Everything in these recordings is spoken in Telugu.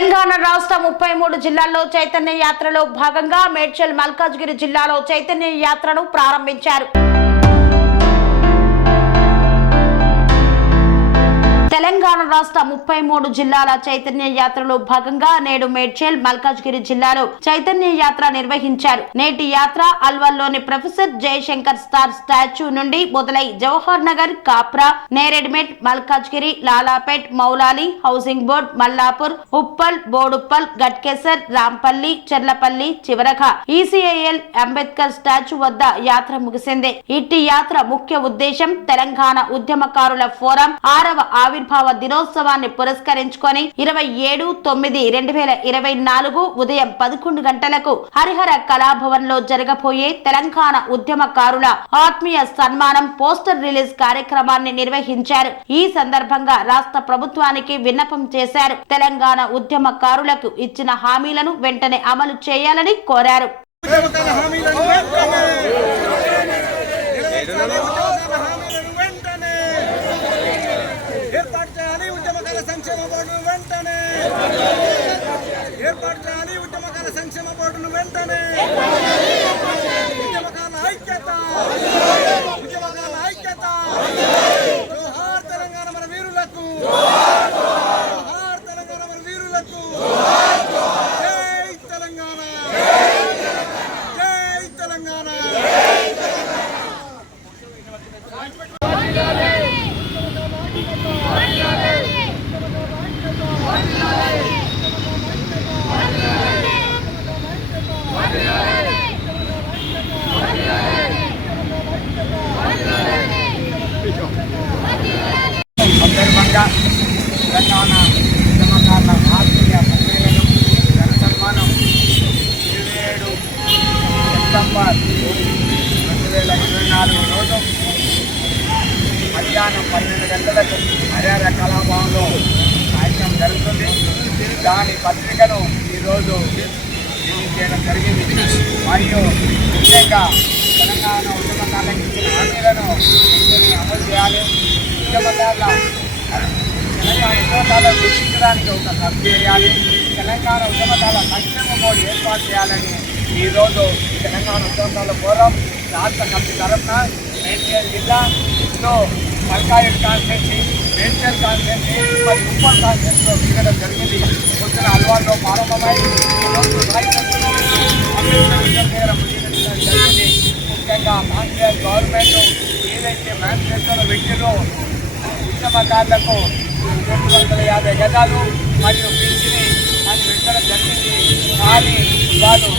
తెలంగాణ రాష్ట్ర ముప్పై మూడు జిల్లాల్లో చైతన్య యాత్రలో భాగంగా మేడ్చల్ మల్కాజ్గిరి జిల్లాలో చైతన్య యాత్రను ప్రారంభించారు. తెలంగాణ రాష్ట్ర ముప్పై మూడు జిల్లాల చైతన్య యాత్రలో భాగంగా నేడు మేడ్చేల్ మల్కాజ్గిరి జిల్లాలో చైతన్య యాత్ర నిర్వహించారు. నేటి యాత్ర అల్వల్లోని ప్రొఫెసర్ జయశంకర్ స్టార్ స్టాచ్యూ నుండి మొదలై జవహర్ నగర్ కాప్రా నేరెడ్మెట్ మల్కాజ్గిరి లాలాపేట్ మౌలాలి హౌసింగ్ బోర్డ్ మల్లాపూర్ ఉప్పల్ బోడుప్పల్ గట్కేసర్ రాంపల్లి చెర్లపల్లి చివరగా ఈసీఐఎల్ అంబేద్కర్ స్టాచ్యూ వద్ద యాత్ర ముగిసింది. ఇట్టి యాత్ర ముఖ్య ఉద్దేశం తెలంగాణ ఉద్యమకారుల ఫోరం ఆరవ ఆవిర్భావ దినోత్సవాన్ని పురస్కరించుకొని ఇరవై ఏడు తొమ్మిది రెండు వేల ఇరవై నాలుగు ఉదయం పదకొండు గంటలకు హరిహర కళాభవన్లో జరగబోయే తెలంగాణ ఉద్యమకారుల ఆత్మీయ సన్మానం పోస్టర్ రిలీజ్ కార్యక్రమాన్ని నిర్వహించారు. ఈ సందర్భంగా రాష్ట్ర ప్రభుత్వానికి విన్నపం చేశారు. తెలంగాణ ఉద్యమకారులకు ఇచ్చిన హామీలను వెంటనే అమలు చేయాలని కోరారు ఉద్యమకాల హామీలను వెంటనే నెరవేర్చాలి ఉద్యమకాల హామీలను వెంటనే ఏర్పాటు చేయాలి ఉద్యమకాల సంక్షేమ బోర్డును వెంటనే. ఏర్పాటు చేయాలి. ఉద్యమకాల సంక్షేమ బోర్డును వెంటనే. ఉద్యమకాల ఐక్యత. ఉద్యమకాల ఐక్యత జోహార్ తెలంగాణ మన వీరులకు జోహార్ తెలంగాణ మన వీరులకు జై తెలంగాణ జై తెలంగాణ సందర్భంగా తెలంగాణ ఉద్యమకారుల ఆత్మీయ సమ్మేళనం జన సన్మానం ఇరవై ఏడు సెప్టెంబర్ రెండు వేల ఇరవై నాలుగు రోజు మధ్యాహ్నం పన్నెండు గంటలకు మర్యాద కళాభవన్లో కార్యక్రమం జరుగుతుంది. దాని పత్రికను ఈరోజు రిలీజ్ చేయడం జరిగింది. మరియు ముఖ్యంగా తెలంగాణ ఉద్యమకారులకు ఇచ్చిన హామీలను అమలు చేయాలి. ఉద్యమకారుల తెలంగాణ ఉద్యమకాలను గుర్తించడానికి ఒక సభ చేయాలి. తెలంగాణ ఉద్యమకాల సంక్షేమ బోర్డు ఏర్పాటు చేయాలని ఈరోజు తెలంగాణ ఉద్యమకాల ఫోరం రాష్ట్ర కమిటీ తరఫున ఎన్టీఆర్ జిల్లాలో మల్కారెడ్డి కాన్స్టెన్సీ మేడ్చల్ కాన్స్టెన్సీ మరియు ఉప్పల్ కాన్స్టెన్సీలో తిరగడం జరిగింది. పొద్దున అల్వాల్లో ప్రారంభమై జరిగింది. ముఖ్యంగా కాంగ్రెస్ గవర్నమెంట్ ఏదైతే మేనిఫెస్టోలో పెట్టిరో ఉద్యమకారులకు రెండు వందల యాభై గజాలు మరియు పిచ్చిని అని పెట్టడం జరిగింది. కానీ వాళ్ళు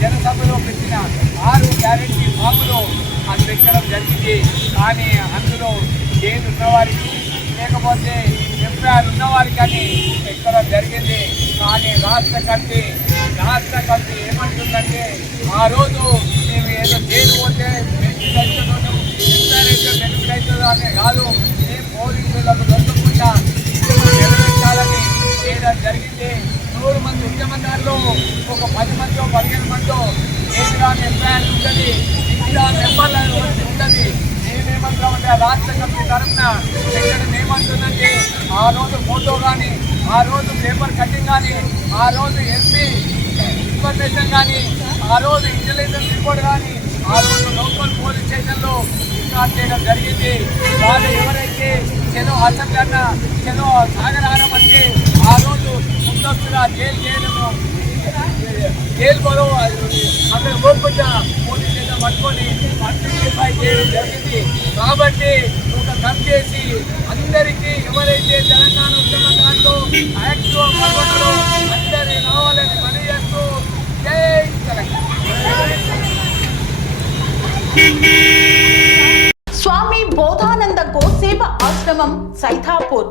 జనసభలో పెట్టిన ఆరు గ్యారెంటీ హామీలు అది జరిగింది. కానీ అందులో ఏది ఉన్నవారికి లేకపోతే ఎంపీఆర్ ఉన్నవారికి అని ఎక్కడం జరిగింది. కానీ రాష్ట్ర కమిటీ రాష్ట్ర కమిటీ ఏమంటుందంటే ఆ రోజు మేము ఏదో జైలు పోతే బెనిఫిట్ అవుతుందో అయితే బెనిఫిట్ అవుతుందో అనే కాదు మేము పోలీసులకు దొరకకుండా నెరవేర్చాలని చేయడం జరిగింది. నూరు మంది ఉద్యమదారులు ఒక పది మందో పదిహేను మందో ఏదిగా ఎఫ్ఐఆర్ ఉంటుంది ఇంకా మెంబర్లు ఉంటుంది మేమేమంటామంటే ఆ రాష్ట్ర కమిటీ తరఫున ఇక్కడ మేమంటుందంటే ఆ రోజు ఫోటో కానీ ఆ రోజు పేపర్ కటింగ్ కానీ ఆ రోజు ఎంపీ ఇన్ఫర్మేషన్ కానీ ఆ రోజు ఇంటెలిజెన్స్ రిపోర్ట్ కానీ ఆ రోజు లోకల్ పోలీస్ స్టేషన్లో రికార్డ్ చేయడం జరిగింది వాళ్ళు ఎవరైతే చెలో అసెంబ్లీ అన్న చెలో సాగరహారం అంటే ఆ రోజు ముందస్తుగా జైలు చేయడము జైలు బలో అక్కడ పోకుండా పోలీస్ స్టేషన్ పట్టుకొని పట్టుకుని చేయడం జరిగింది. కాబట్టి ఒక కట్ చేసి అందరికీ ఎవరైతే తెలంగాణ ఉద్యమకారులు యాక్టివ్ అందరి రావాలని పని చేస్తూ జై తెలంగాణ. స్వామి బోధానంద గోసేవ ఆశ్రమం సైథాపూర్